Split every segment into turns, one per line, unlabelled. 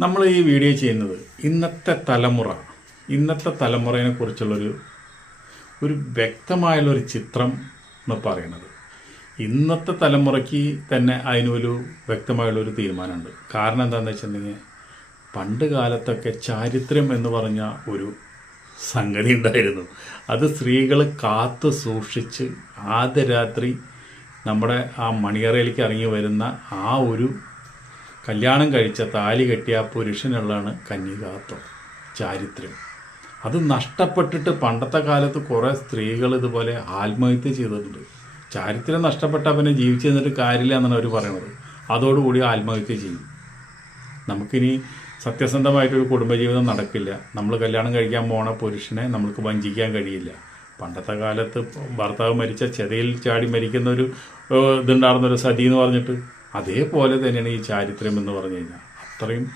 നമ്മൾ ഈ വീഡിയോ ചെയ്യുന്നത് ഇന്നത്തെ തലമുറ ഇന്നത്തെ തലമുറയെ കുറിച്ചുള്ളൊരു ഒരു വ്യക്തമായുള്ളൊരു ചിത്രം എന്ന് പറയുന്നത്. ഇന്നത്തെ തലമുറയ്ക്ക് തന്നെ അതിനൊരു വ്യക്തമായുള്ളൊരു തീരുമാനമുണ്ട്. കാരണം എന്താണെന്ന് വെച്ചിട്ടുണ്ടെങ്കിൽ പണ്ട് കാലത്തൊക്കെ ചാരിത്രം എന്ന് പറഞ്ഞ ഒരു സംഗതി ഉണ്ടായിരുന്നു. അത് സ്ത്രീകൾ കാത്തു സൂക്ഷിച്ച് ആദ്യ രാത്രി നമ്മുടെ ആ മണിയറയിലേക്ക് ഇറങ്ങി വരുന്ന ആ ഒരു കല്യാണം കഴിച്ച താലി കെട്ടിയ പുരുഷനുള്ളതാണ് കന്യകാത്വം ചാരിത്രം അത് നഷ്ടപ്പെട്ടിട്ട് പണ്ടത്തെ കാലത്ത് കുറേ സ്ത്രീകൾ ഇതുപോലെ ആത്മഹത്യ ചെയ്തിട്ടുണ്ട്. ചാരിത്രം നഷ്ടപ്പെട്ടാൽ പിന്നെ ജീവിച്ചു നിന്നിട്ട് കാര്യമില്ല എന്നാണ് അവർ പറയുന്നത് അതോടുകൂടി ആത്മഹത്യ ചെയ്യും. നമുക്കിനി സത്യസന്ധമായിട്ടൊരു കുടുംബജീവിതം നടക്കില്ല. നമ്മൾ കല്യാണം കഴിക്കാൻ പോണ പുരുഷനെ നമ്മൾക്ക് വഞ്ചിക്കാൻ കഴിയില്ല. പണ്ടത്തെ കാലത്ത് ഭർത്താവ് മരിച്ച ചെതയിൽ ചാടി മരിക്കുന്ന ഒരു ഇതുണ്ടായിരുന്നൊരു സതി എന്ന് പറഞ്ഞിട്ട് അതേപോലെ തന്നെയാണ് ഈ ചാരിത്രം എന്ന് പറഞ്ഞു കഴിഞ്ഞാൽ. അത്രയും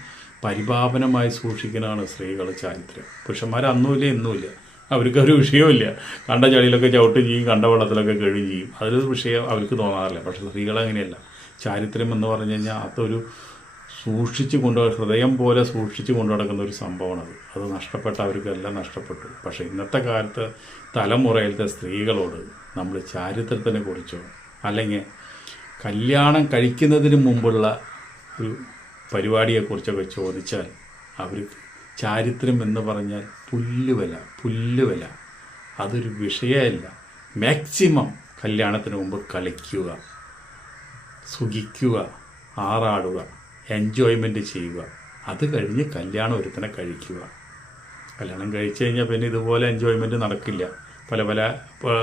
പരിപാവനമായി സൂക്ഷിക്കുന്നതാണ് സ്ത്രീകൾ ചാരിത്രം പുരുഷന്മാർ അന്നുമില്ല ഇന്നുമില്ല അവർക്കൊരു വിഷയമില്ല കണ്ട ചളിയിലൊക്കെ ചവിട്ടും ചെയ്യും കണ്ട വെള്ളത്തിലൊക്കെ കഴുകും ചെയ്യും. അതൊരു വിഷയം അവർക്ക് തോന്നാറില്ല. പക്ഷെ സ്ത്രീകൾ അങ്ങനെയല്ല. ചാരിത്രം എന്ന് പറഞ്ഞു കഴിഞ്ഞാൽ അതൊരു സൂക്ഷിച്ച് കൊണ്ടു ഹൃദയം പോലെ സൂക്ഷിച്ച് കൊണ്ടു നടക്കുന്ന ഒരു സംഭവമാണത് അത് നഷ്ടപ്പെട്ട അവർക്കെല്ലാം നഷ്ടപ്പെട്ടു. പക്ഷേ ഇന്നത്തെ കാലത്ത് തലമുറയിലത്തെ സ്ത്രീകളോട് നമ്മൾ ചാരിത്രത്തിനെ കുറിച്ചോ അല്ലെങ്കിൽ കല്യാണം കഴിക്കുന്നതിന് മുമ്പുള്ള ഒരു പരിപാടിയെക്കുറിച്ചൊക്കെ ചോദിച്ചാൽ അവർക്ക് ചാരിത്രം എന്ന് പറഞ്ഞാൽ പുല്ലുവല പുല്ലുവല. അതൊരു വിഷയമല്ല മാക്സിമം കല്യാണത്തിന് മുമ്പ് കളിക്കുക സുഖിക്കുക ആറാടുക എൻജോയ്മെന്റ് ചെയ്യുക. അത് കഴിഞ്ഞ് കല്യാണം ഒരുത്തനെ കഴിക്കുക. കല്യാണം കഴിച്ചു കഴിഞ്ഞാൽ പിന്നെ ഇതുപോലെ എൻജോയ്മെന്റ് നടക്കില്ല. പല പല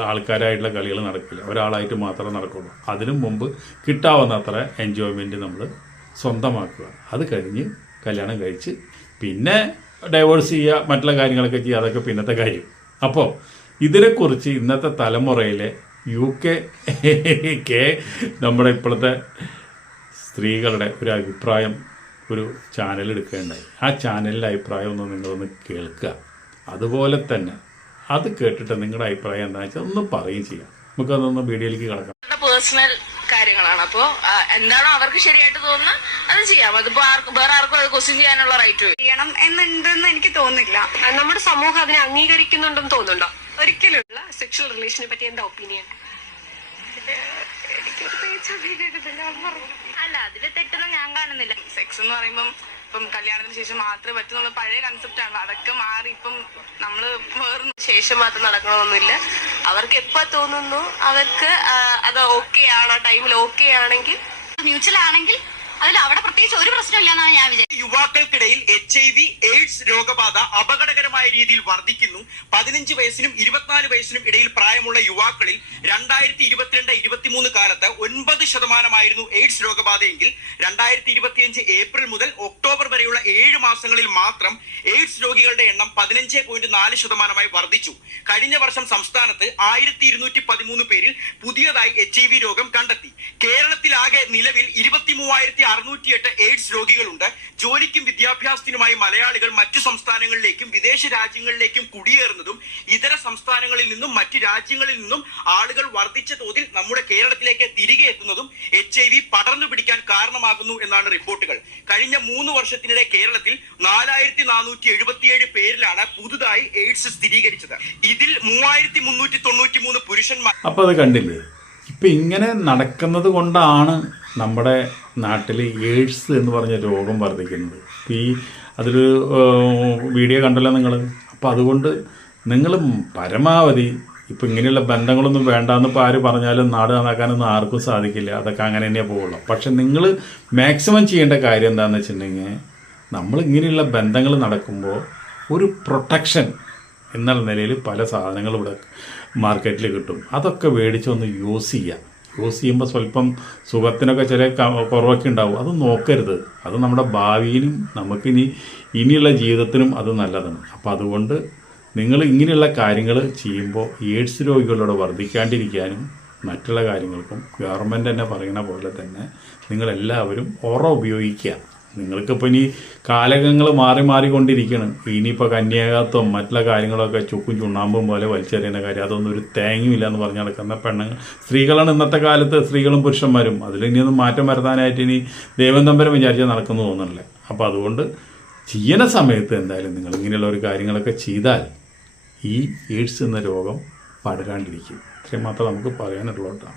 ആൾക്കാരായിട്ടുള്ള കളികൾ നടക്കില്ല. ഒരാളായിട്ട് മാത്രമേ നടക്കുള്ളൂ. അതിനു മുമ്പ് കിട്ടാവുന്ന അത്ര എൻജോയ്മെന്റ് നമ്മൾ സ്വന്തമാക്കുക. അത് കഴിഞ്ഞ് കല്യാണം കഴിച്ച് പിന്നെ ഡൈവേഴ്സ് ചെയ്യുക മറ്റുള്ള കാര്യങ്ങളൊക്കെ ചെയ്യുക അതൊക്കെ പിന്നത്തെ കാര്യം. അപ്പോൾ ഇതിനെക്കുറിച്ച് ഇന്നത്തെ തലമുറയിലെ യു കെ കെ നമ്മുടെ ഇപ്പോഴത്തെ സ്ത്രീകളുടെ ഒരു അഭിപ്രായം ഒരു ചാനൽ എടുക്കുകയുണ്ടായി. ആ ചാനലിന്റെ അഭിപ്രായം ഒന്ന് നിങ്ങളൊന്ന് കേൾക്കുക. അതുപോലെ തന്നെ അത് കേട്ടിട്ട് നിങ്ങളുടെ അഭിപ്രായം എന്താണെന്ന് വെച്ചാൽ ഒന്ന് പറയുകയും ചെയ്യാം. നമുക്കതൊന്ന് വീഡിയോയിലേക്ക് കിടക്കാം.
പേഴ്സണൽ കാര്യങ്ങളാണ്. അപ്പോ എന്താണോ അവർക്ക് ശരിയായിട്ട് തോന്നുന്നത് അത് ചെയ്യാം. അതിപ്പോ ആർക്കും വേറെ ആർക്കും അത് ക്വസ്റ്റ്യൻ ചെയ്യാനുള്ള റൈറ്റ്
ചെയ്യണം എന്നുണ്ടെന്ന് എനിക്ക് തോന്നുന്നില്ല.
നമ്മുടെ സമൂഹം അതിനെ അംഗീകരിക്കുന്നുണ്ടെന്ന് തോന്നുന്നുണ്ടോ?
ഒരിക്കലും
സെക്ഷൽ റിലേഷനെ പറ്റി എന്താ ഒപ്പീനിയൻ
അല്ല അതിൽ തെറ്റൊന്നും ഞാൻ കാണുന്നില്ല. സെക്സ് എന്ന് പറയുമ്പം ഇപ്പം കല്യാണത്തിന് ശേഷം മാത്രമേ പറ്റുന്നുള്ള പഴയ കൺസെപ്റ്റ് ആണ് അതൊക്കെ മാറി ഇപ്പം നമ്മൾ വേറെ
ശേഷം മാത്രം നടക്കണമെന്നില്ല അവർക്ക് എപ്പോ തോന്നുന്നു അവർക്ക് അത് ഓക്കെ ആണ്? ടൈമിൽ ഓക്കെ ആണെങ്കിൽ.
മ്യൂച്വൽ ആണെങ്കിൽ അതിൽ അവിടെ പ്രത്യേകിച്ച് ഒരു പ്രശ്നമില്ല ഞാൻ വിചാരിച്ചത്.
യുവാക്കൾക്കിടയിൽ എച്ച് ഐ വി എയ്ഡ്സ് രോഗബാധ അപകടകരമായ രീതിയിൽ വർദ്ധിക്കുന്നു. പതിനഞ്ച് വയസ്സിനും ഇരുപത്തിനാല് വയസ്സിനും ഇടയിൽ പ്രായമുള്ള യുവാക്കളിൽ രണ്ടായിരത്തി ഇരുപത്തിരണ്ട് ഇരുപത്തിമൂന്ന് കാലത്ത് ഒൻപത് ശതമാനമായിരുന്നു എയ്ഡ്സ് രോഗബാധയെങ്കിൽ രണ്ടായിരത്തി ഇരുപത്തിയഞ്ച് ഏപ്രിൽ മുതൽ ഒക്ടോബർ വരെയുള്ള ഏഴ് മാസങ്ങളിൽ മാത്രം എയ്ഡ്സ് രോഗികളുടെ എണ്ണം പതിനഞ്ച് പോയിന്റ് നാല് ശതമാനമായി വർദ്ധിച്ചു. കഴിഞ്ഞ വർഷം സംസ്ഥാനത്ത് ആയിരത്തി ഇരുന്നൂറ്റി പതിമൂന്ന് പേരിൽ പുതിയതായി എച്ച് ഐ വി രോഗം കണ്ടെത്തി. കേരളത്തിലാകെ നിലവിൽ ഇരുപത്തി മൂവായിരത്തി അറുന്നൂറ്റിയെട്ട് എയ്ഡ്സ് രോഗികളുണ്ട്. ജോലിക്കും വിദ്യാഭ്യാസത്തിനുമായി മലയാളികൾ മറ്റു സംസ്ഥാനങ്ങളിലേക്കും വിദേശ രാജ്യങ്ങളിലേക്കും കുടിയേറുന്നതും ഇതര സംസ്ഥാനങ്ങളിൽ നിന്നും മറ്റു രാജ്യങ്ങളിൽ നിന്നും ആളുകൾ വർദ്ധിച്ച തോതിൽ നമ്മുടെ കേരളത്തിലേക്ക് തിരികെ എത്തുന്നതും എച്ച് ഐ വി പടർന്നു പിടിക്കാൻ കാരണമാകുന്നു എന്നാണ് റിപ്പോർട്ടുകൾ. കഴിഞ്ഞ മൂന്ന് വർഷത്തിനിടെ കേരളത്തിൽ നാലായിരത്തി നാനൂറ്റി എഴുപത്തിയേഴ് പേരിലാണ് പുതുതായി എയ്ഡ്സ് സ്ഥിരീകരിച്ചത്. ഇതിൽ മൂവായിരത്തി മുന്നൂറ്റി തൊണ്ണൂറ്റി മൂന്ന് പുരുഷന്മാർ
അപ്പോൾ അത് കണ്ടില്ലേ? ഇപ്പം ഇങ്ങനെ നടക്കുന്നത് കൊണ്ടാണ് നമ്മുടെ നാട്ടിൽ എയ്ഡ്സ് എന്ന് പറഞ്ഞ രോഗം വർദ്ധിക്കുന്നത്. ഈ അതിലൊരു വീഡിയോ കണ്ടല്ലോ നിങ്ങൾ അപ്പോൾ അതുകൊണ്ട് നിങ്ങൾ പരമാവധി ഇപ്പം ഇങ്ങനെയുള്ള ബന്ധങ്ങളൊന്നും വേണ്ടാന്ന് ഇപ്പോൾ ആര് പറഞ്ഞാലും നാട് നന്നാക്കാനൊന്നും ആർക്കും സാധിക്കില്ല. അതൊക്കെ അങ്ങനെ തന്നെ പോവുള്ളൂ. പക്ഷെ നിങ്ങൾ മാക്സിമം ചെയ്യേണ്ട കാര്യം എന്താണെന്ന് വെച്ചിട്ടുണ്ടെങ്കിൽ നമ്മൾ ഇങ്ങനെയുള്ള ബന്ധങ്ങൾ നടക്കുമ്പോൾ ഒരു പ്രൊട്ടക്ഷൻ എന്നുള്ള നിലയിൽ പല സാധനങ്ങളും ഇവിടെ മാർക്കറ്റിൽ കിട്ടും. അതൊക്കെ മേടിച്ച് ഒന്ന് യൂസ് ചെയ്യാം. യൂസ് ചെയ്യുമ്പോൾ സ്വല്പം സുഖത്തിനൊക്കെ ചില കുറവൊക്കെ ഉണ്ടാവും. അത് നോക്കരുത്. അത് നമ്മുടെ ഭാവിയിലും നമുക്കിനി ഇനിയുള്ള ജീവിതത്തിനും അത് നല്ലതാണ്. അപ്പോൾ അതുകൊണ്ട് നിങ്ങൾ ഇങ്ങനെയുള്ള കാര്യങ്ങൾ ചെയ്യുമ്പോൾ എയ്ഡ്സ് രോഗികളോട് വർദ്ധിക്കാണ്ടിരിക്കാനും മറ്റുള്ള കാര്യങ്ങൾക്കും ഗവൺമെന്റ് തന്നെ പറയുന്ന പോലെ തന്നെ നിങ്ങളെല്ലാവരും ഉറ ഉപയോഗിക്കുക. നിങ്ങൾക്കിപ്പോൾ ഇനി കാലകങ്ങൾ മാറി മാറിക്കൊണ്ടിരിക്കണം ഇനിയിപ്പോൾ കന്യാകത്വം മറ്റുള്ള കാര്യങ്ങളൊക്കെ ചുക്കും ചുണ്ണാമ്പും പോലെ വലിച്ചെറിയുന്ന കാര്യം. അതൊന്നും ഒരു തേങ്ങയുമില്ല എന്ന് പറഞ്ഞ് നടക്കുന്ന പെണ്ണുങ്ങൾ സ്ത്രീകളാണ് ഇന്നത്തെ കാലത്ത് സ്ത്രീകളും പുരുഷന്മാരും. അതിൽ ഇനിയൊന്നും മാറ്റം വരുത്താനായിട്ട് ഇനി ദൈവം തമ്പരം വിചാരിച്ചാൽ നടക്കുന്നു തോന്നുന്നില്ല. അപ്പോൾ അതുകൊണ്ട് ചെയ്യണ സമയത്ത് എന്തായാലും നിങ്ങൾ ഇങ്ങനെയുള്ള ഒരു കാര്യങ്ങളൊക്കെ ചെയ്താൽ ഈ എയ്ഡ്സ് എന്ന രോഗം പടരാണ്ടിരിക്കും. ഇത്രയും മാത്രമേ നമുക്ക് പറയാനുള്ളൂ കേട്ടോ.